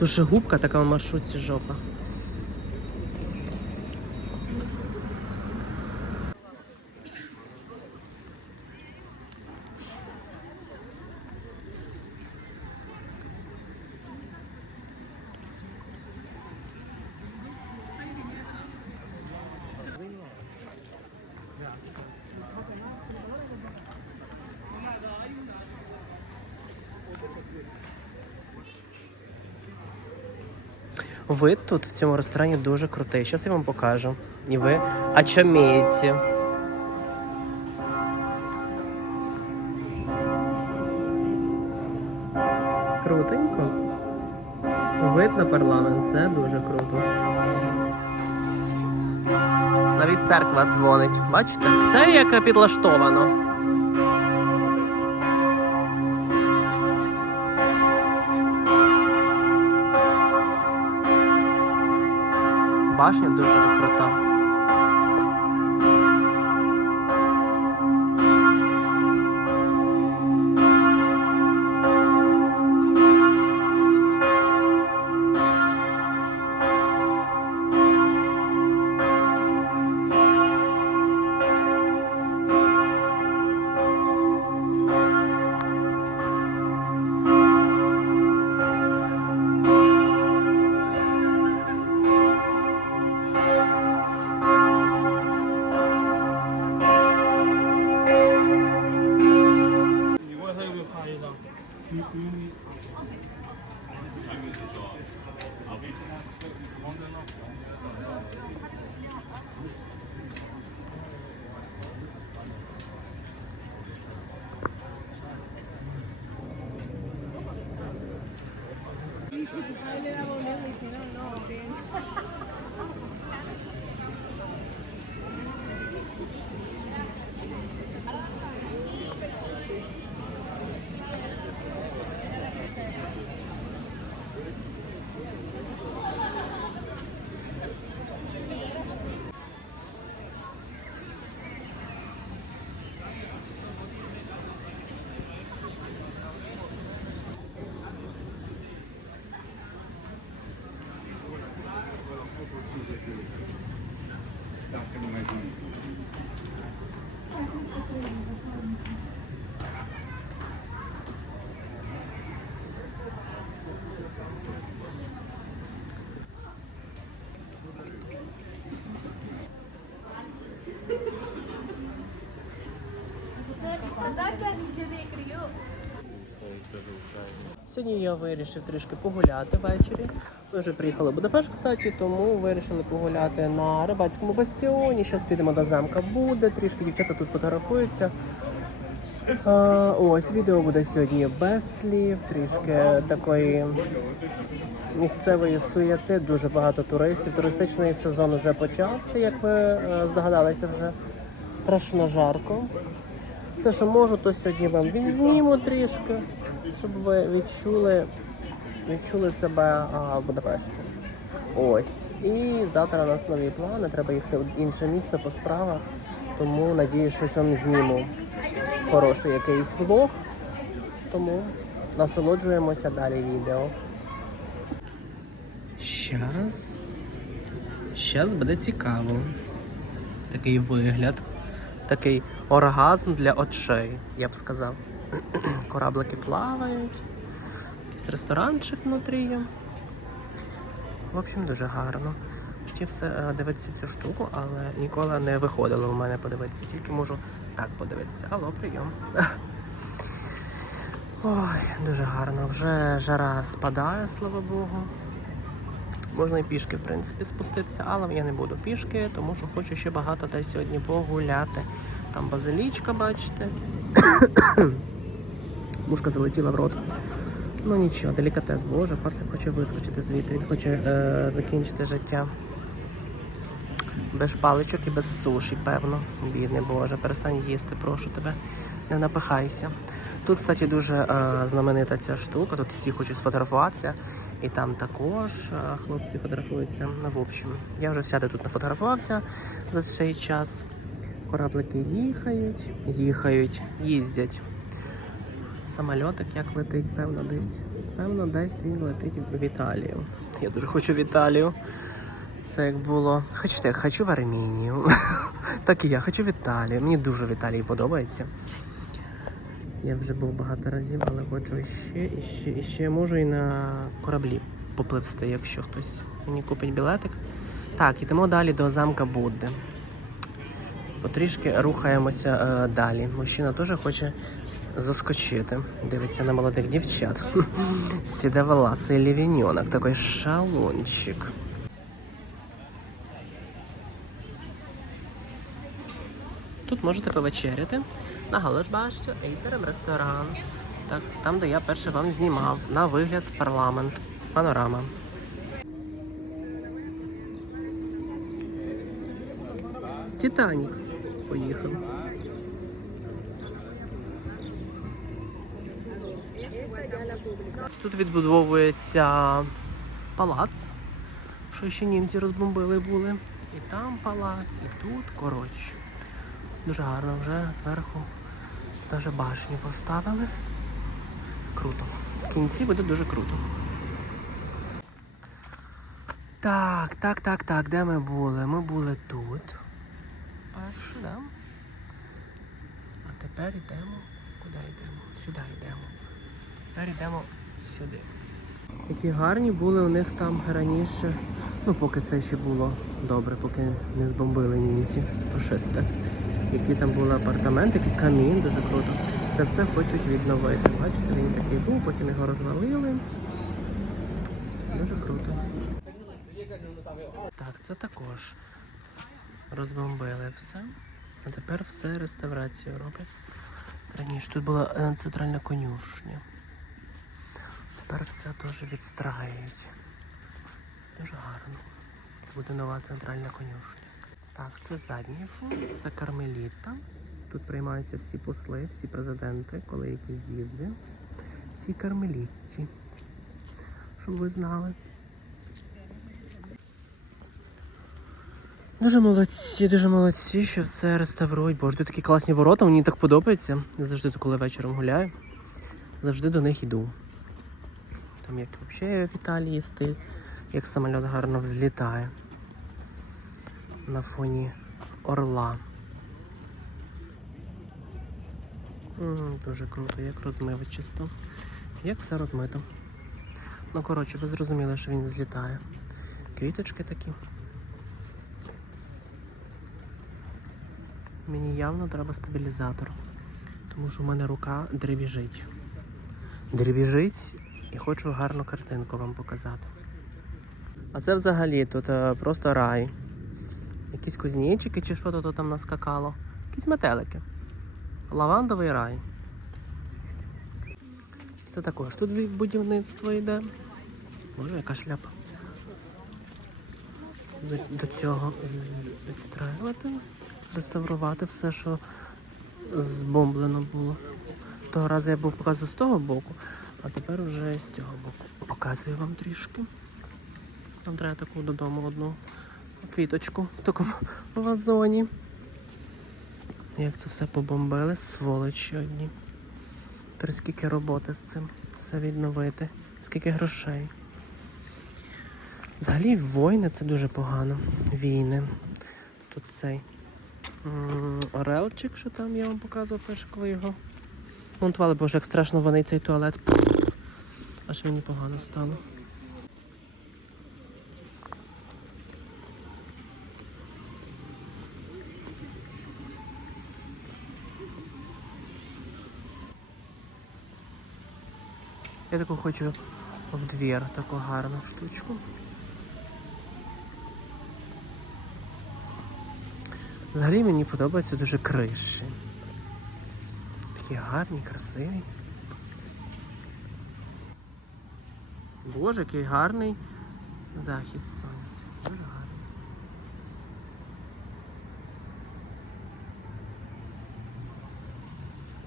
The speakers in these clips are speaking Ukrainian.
Душегубка така в маршрутці жопа. Вид тут в цьому ресторані дуже крутий. Зараз я вам покажу. І ви очумієте. Крутенько. Вид на парламент це дуже круто. Навіть церква дзвонить. Бачите? Все як підлаштовано. Башня дуже крута. Сьогодні я вирішив трішки погуляти ввечері. Ми вже приїхали в Будапешт, кстати, тому вирішили погуляти на рибацькому бастіоні. Зараз підемо до замка буде, трішки дівчата тут фотографуються. А, ось відео буде сьогодні без слів, трішки такої місцевої суєти, дуже багато туристів. Туристичний сезон вже почався, як ви е, здогадалися вже. Страшно жарко. Все, що можу, то сьогодні вам відзніму трішки, щоб ви відчули, відчули себе а, в Будапешті. Ось. І завтра у нас нові плани. Треба їхати в інше місце по справах. Тому надію, щось вам зніму. Хороший якийсь влог. Тому насолоджуємося далі відео. Щас. Щас буде цікаво. Такий вигляд. Такий оргазм для очей, я б сказав. Кораблики плавають, якийсь ресторанчик внутрі є. В общем, дуже гарно. Хотів е, дивитися цю штуку, але ніколи не виходило в мене подивитися, тільки можу так подивитися. Алло, прийом. Ой, дуже гарно. Вже жара спадає, слава Богу. Можна і пішки, в принципі, спуститися, але я не буду пішки, тому що хочу ще багато десь сьогодні погуляти. Там базилічка, бачите. Мушка залетіла в рот. Ну нічого, делікатес, боже, пацик хоче вискочити звідти, він хоче е, закінчити життя. Без паличок і без суші, певно. Бідний Боже, перестань їсти, прошу тебе, не напихайся. Тут, кстати, дуже е, знаменита ця штука, тут всі хочуть сфотографуватися. І там також е, хлопці фотографуються. Ну, в общем, я вже всяде тут нафотографувався за цей час. Кораблики їхають, їхають, їздять. Самольотик як летить, певно, десь. Напевно, десь він летить в Італію. Я дуже хочу в Італію. Це як було. Хочете, хочу в Армінію. так і я хочу в Італію. Мені дуже в Італії подобається. Я вже був багато разів, але хочу ще, і ще, і ще можу і на кораблі попливсти, якщо хтось мені купить білетик. Так, ідемо далі до замка Будди. Потрішки рухаємося е, далі. Мужчина теж хоче заскочити. Дивиться на молодих дівчат. Сідаволасий лівіньонок, такий шалунчик. Тут можете повечеряти на Галошбашті Ейтерем ресторан. Так, там, де я перше вам знімав, на вигляд парламент. Панорама. Титанік поїхав. Тут відбудовується палац, що ще німці розбомбили були. І там палац, і тут, коротше. Дуже гарно вже зверху навіть башню поставили. Круто. В кінці буде дуже круто. Так, так, так, так, де ми були? Ми були тут. Перше, да? А тепер йдемо. Куди йдемо? Сюди йдемо. Тепер йдемо сюди. Які гарні були у них там раніше. Ну, поки це ще було добре, поки не збомбили німці фашисти. Які там були апартаменти, який камін, дуже круто. Це все хочуть відновити. Бачите, він такий був, потім його розвалили. Дуже круто. Так, це також розбомбили все. А тепер все реставрацію роблять. Раніше тут була е, центральна конюшня. Тепер все теж відстраюють. Дуже гарно. Буде нова центральна конюшня. Так, це задній фон, це кармеліта. Тут приймаються всі посли, всі президенти, коли якісь з'їзди. В цій кармелітті. Щоб ви знали. Дуже молодці, дуже молодці, що все реставрують. Боже, тут такі класні ворота, мені так подобається. Я завжди, коли вечором гуляю, завжди до них йду. Там як взагалі в Італії стиль, як самоліт гарно взлітає на фоні орла. Дуже круто, як розмивчисто. Як все розмито. Ну, коротше, ви зрозуміли, що він злітає. Квіточки такі. Мені явно треба стабілізатор, тому що в мене рука дребіжить. Дребіжить і хочу гарну картинку вам показати. А це взагалі тут е, просто рай. Якісь кузнечики чи що то там наскакало. Якісь метелики. Лавандовий рай. Це також тут будівництво йде. Боже, яка шляпа. До, цього відстраювати, реставрувати все, що збомблено було. Того разу я був показував з того боку, а тепер вже з цього боку. Показую вам трішки. Нам треба таку додому одну квіточку в такому вазоні. Як це все побомбили, сволочі одні. Тепер скільки роботи з цим все відновити, скільки грошей. Взагалі воїни це дуже погано. Війни. Тут цей орелчик, що там я вам показував коли його монтували, боже, як страшно вони цей туалет. Аж мені погано стало. Я таку хочу в двір, таку гарну штучку. Взагалі мені подобаються дуже криші. Такі гарні, красиві. Боже, який гарний захід сонця. Дуже гарний.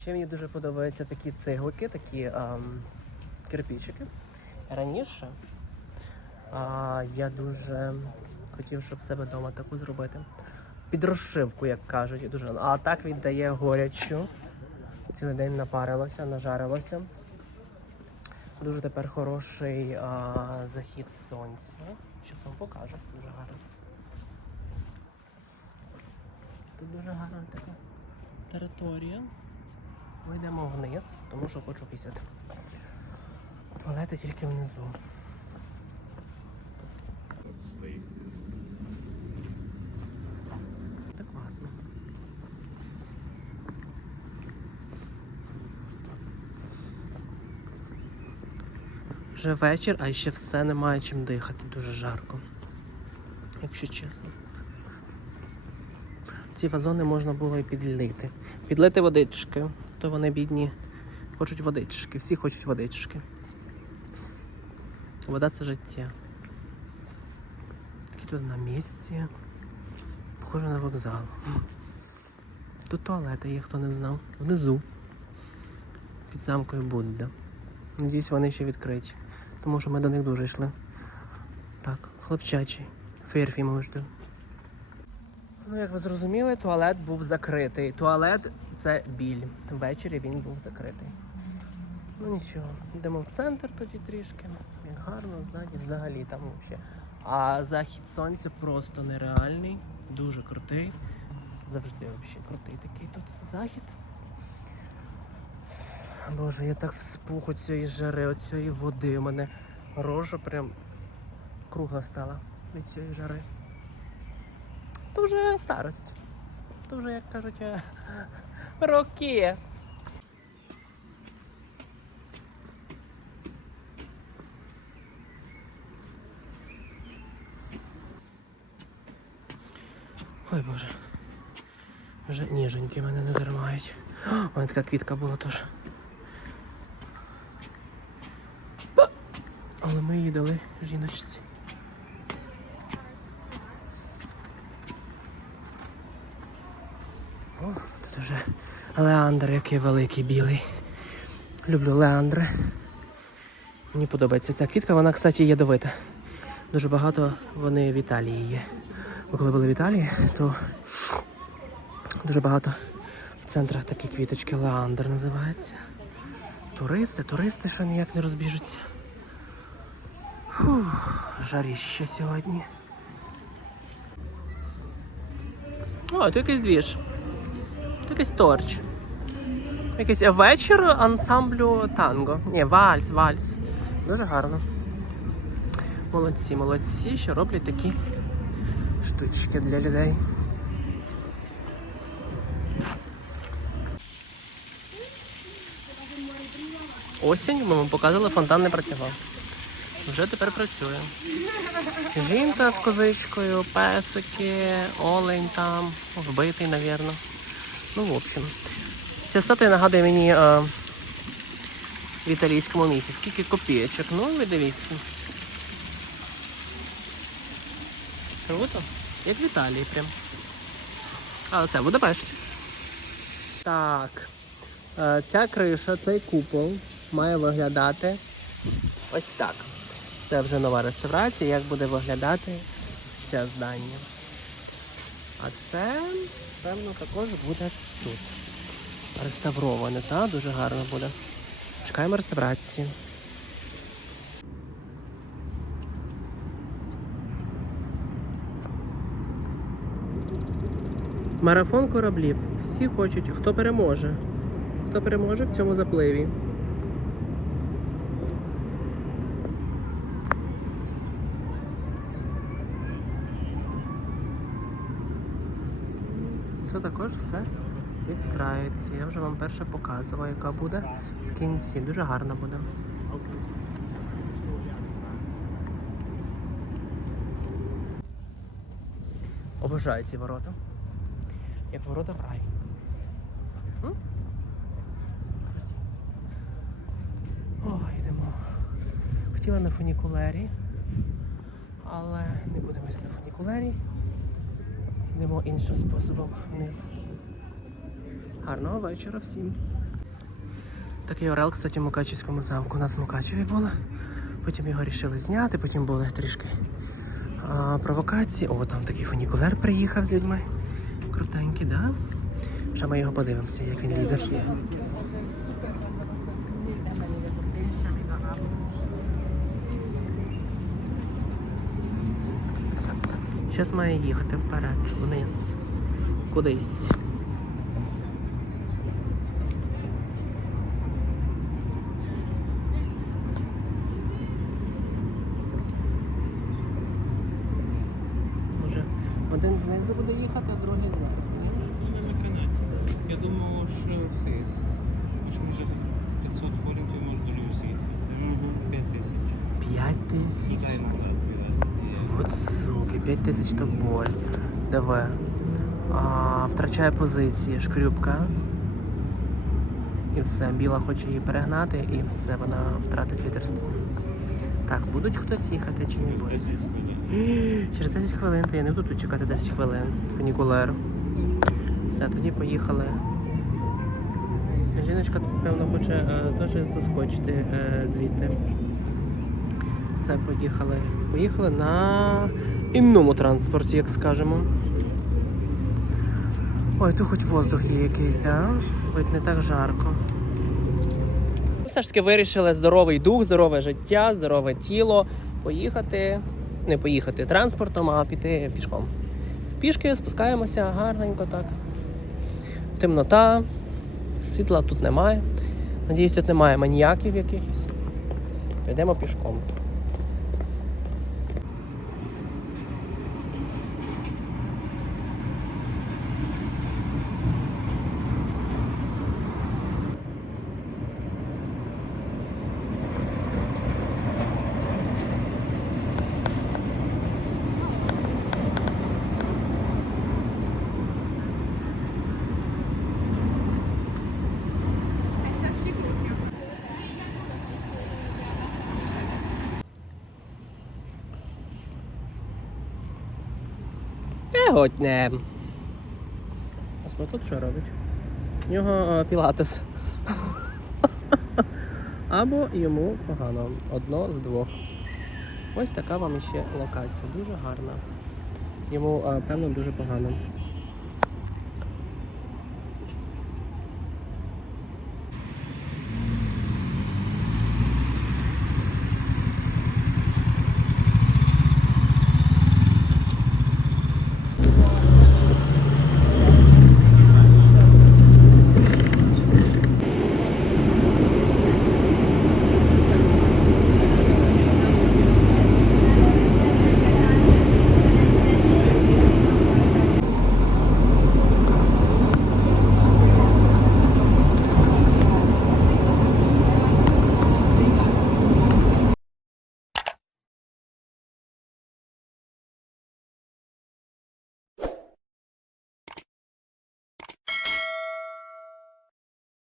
Ще мені дуже подобаються такі цеглики, такі ем, кирпичики. Раніше а, я дуже хотів, щоб себе вдома таку зробити. Під розшивку, як кажуть, дуже. А так віддає горячу. Цілий день напарилося, нажарилося. Дуже тепер хороший а, захід сонця. Щас вам покажу, дуже гарно. Тут дуже гарна така територія. Ми йдемо вниз, тому що хочу пісяти. Туалети тільки внизу. Так ладно. Вже вечір, а ще все немає чим дихати. Дуже жарко. Якщо чесно. Ці вазони можна було і підлити. Підлити водички, то вони бідні. Хочуть водички, всі хочуть водички. Вода це життя. Такі тут на місці. Похоже на вокзал. Тут туалети є, хто не знав. Внизу. Під замкою Будда. Надіюсь, вони ще відкриті. Тому що ми до них дуже йшли. Так, хлопчачий. Фейерфі можна. Ну, як ви зрозуміли, туалет був закритий. Туалет це біль. Ввечері він був закритий. Ну нічого, йдемо в центр тоді трішки. Як гарно ззаді, взагалі там взагалі. А захід сонця просто нереальний, дуже крутий. Завжди взагалі крутий такий тут захід. Боже, я так вспух от цієї жари, от цієї води. У мене рожа прям кругла стала від цієї жари. То вже старость. То вже, як кажуть, е, роки. Ой Боже. Вже ніженькі мене не тримають. О, У мене така квітка була теж. Але ми її дали жіночці. О, тут вже Леандр, який великий білий. Люблю Леандри. Мені подобається ця квітка, вона, кстати, ядовита. Дуже багато вони в Італії є. Ми коли були в Італії, то дуже багато в центрах такі квіточки Леандр називається. Туристи, туристи, що ніяк не розбіжуться. Фух, жаріще сьогодні. О, тут якийсь двіж. Тут якийсь торч. Якийсь вечір ансамблю танго. Ні, вальс, вальс. Дуже гарно. Молодці, молодці, що роблять такі штучки для людей. Осінь ми вам показували, фонтан не працював. Вже тепер працює. Жінка з козичкою, песики, олень там, вбитий, навірно. Ну, в общем. Ця статуя нагадує мені е, в італійському місті. Скільки копійочок. Ну, ви дивіться. Круто. Як в Італії прям. Але це Будапешт. Так. Е, Ця криша, цей купол має виглядати ось так. Це вже нова реставрація, як буде виглядати це здання. А це, певно, також буде тут. Реставроване, так? Дуже гарно буде. Чекаємо реставрації. Марафон кораблів. Всі хочуть, хто переможе. Хто переможе в цьому запливі. Це також все відстраюється. Я вже вам перше показувала, яка буде в кінці. Дуже гарна буде. Обожаю ці ворота. Як ворота в рай. Ой, йдемо. Хотіла на фунікулері, але не будемо на фунікулері. Йдемо іншим способом вниз. Гарного вечора всім. Такий орел, кстати, в Мукачівському замку. У нас в Мукачеві було. Потім його рішили зняти, потім були трішки а, провокації. О, там такий фунікулер приїхав з людьми. Крутенький, да? Ще ми його подивимося, як він лізе. Зараз має їхати вперед, вниз. Кудись. Може, один знизу буде їхати, а другий зверху. Ну. Я думав, що сис. Може 500 форінтів можна долю з'їхати. Ну, 5 тисяч. П'ять тисяч. От суки, 5 тисяч то боль. Диви. А, втрачає позиції, шкрюбка. І все, біла хоче її перегнати, і все, вона втратить лідерство. Так, будуть хтось їхати чи не будуть? 10 хвилин. Через 10 хвилин, то я не буду тут чекати 10 хвилин. Фунікулер. Все, тоді поїхали. Жіночка, певно, хоче е, теж заскочити е, звідти. Все, поїхали. Поїхали на інному транспорті, як скажемо. Ой, тут хоч воздух є якийсь, да? Хоч не так жарко. Все ж таки вирішили здоровий дух, здорове життя, здорове тіло поїхати, не поїхати транспортом, а піти пішком. Пішки спускаємося гарненько так. Темнота, світла тут немає. Надіюсь, тут немає маніяків якихось. Йдемо пішком. Еготне. А тут що робить? В нього е, пілатес. Або йому погано. Одно з двох. Ось така вам іще локація. Дуже гарна. Йому, е, певно, дуже погано.